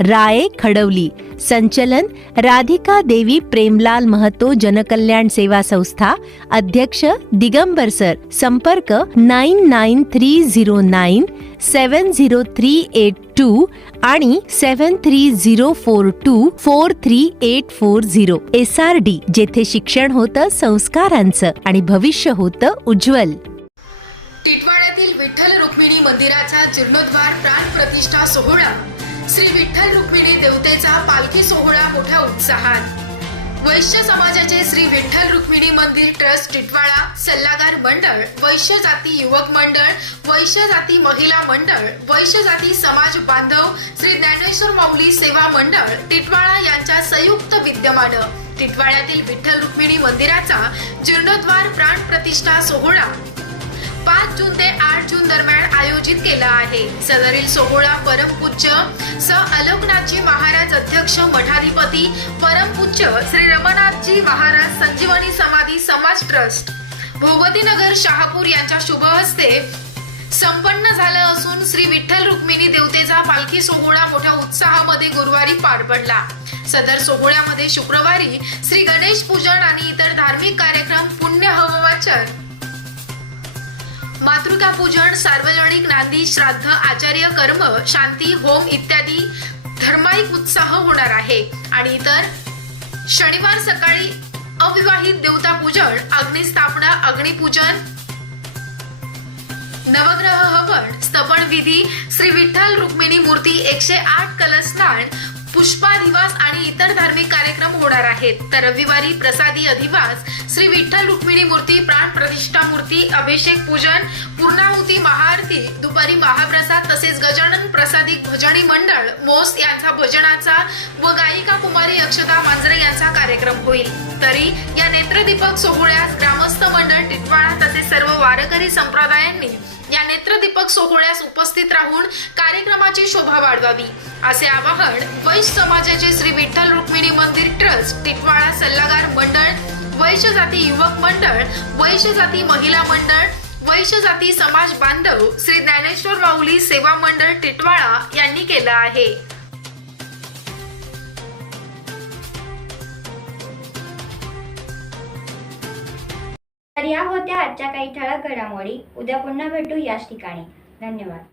राये खडवली. संचलन राधिका देवी प्रेमलाल महतो जनकल्याण सेवा संस्था अध्यक्ष दिगंबर सर. संपर्क nine nine three zero nine seven zero three eight two आणि seven three zero four two four three eight four zero. S R D जेथे शिक्षण होतं संस्कारांचं आणि भविष्य होतं उज्ज्वल. टिटवाड्यातील विठ्ठल रुक्मिणी मंदिराचा जीर्णोद्वार प्राण प्रतिष्ठा सोहळा. श्री विठ्ठल रुक्मिणी देवतेचा पालखी सोहळा मोठ्या उत्साहात. वैश्य समाजाचे श्री विठ्ठल रुक्मिणी मंदिर ट्रस्ट टिटवाळा सल्लागार मंडळ वैश्य जाती युवक मंडळ वैश्य जाती महिला मंडळ वैश्य जाती समाज बांधव श्री ज्ञानेश्वर माऊली सेवा मंडळ टिटवाळा यांच्या संयुक्त विद्यमानं. टिटवाळ्यातील विठ्ठल रुक्मिणी मंदिराचा जीर्णोद्वार प्राण प्रतिष्ठा सोहळा. पाच जून ते आठ जून दरम्यान आयोजित केला आहे. सदरील सोहळा परमपूज्य स. अलोकनाथजी महाराज अध्यक्ष मठाधिपती परमपूज्य श्री रमनाथजी महाराज संजीवनी समाधी समाज ट्रस्ट. भोगवतीनगर शहापूर यांच्या शुभ हस्ते संपन्न झालं असून श्री विठ्ठल रुक्मिणी देवतेचा पालखी सोहळा मोठ्या उत्साहामध्ये गुरुवारी पार पडला. सदर सोहळ्यामध्ये शुक्रवारी श्री गणेश पूजन आणि इतर धार्मिक कार्यक्रम पुण्य हववाचन मातृका पूजन सार्वजनिक नांदी श्राद्ध आचार्य कर्म शांती होम इत्यादी धर्माईक उत्साह होणार आहे. आणि इतर शनिवार सकाळी अविवाहित देवता पूजन अग्निस्थापना अग्निपूजन नवग्रह हवन स्तपन विधी श्री विठ्ठल रुक्मिणी मूर्ती एकशे आठ कलस्नान पुष्पाधिवास आणि इतर धार्मिक कार्यक्रम होणार आहेत. तर रविवारी प्रसादी अधिवास श्री विठ्ठल रुक्मिणी मूर्ती प्राण प्रतिष्ठा मूर्ती अभिषेक पूजन पूर्णाहुती महाआरती दुपारी महाप्रसाद तसेच गजानन प्रसादी भजनी मंडळ मोस यांचा भजनाचा व गायिका कुमारी अक्षता मांजरे यांचा कार्यक्रम होईल. तरी या नेत्रदीपक सोहळ्यास ग्रामस्थ मंडळ टिटवाळा तसेच सर्व वारकरी संप्रदायांनी या नेत्रदीपक सोहळ्यास उपस्थित राहून कार्यक्रमाची शोभा वाढवावी. असे आवाहन वैश्य समाजाचे श्री विठ्ठल रुक्मिणी मंदिर ट्रस्ट टिटवाळा सल्लागार मंडळ वैश्य जाती युवक मंडळ वैश्य जाती महिला मंडळ वैश्य जाती समाज बांधव श्री ज्ञानेश्वर माऊली सेवा मंडळ टिटवाळा यांनी केलं आहे. तर या होत्या आजच्या काही ठळक घडामोडी. उद्या पुन्हा भेटू याच ठिकाणी. धन्यवाद.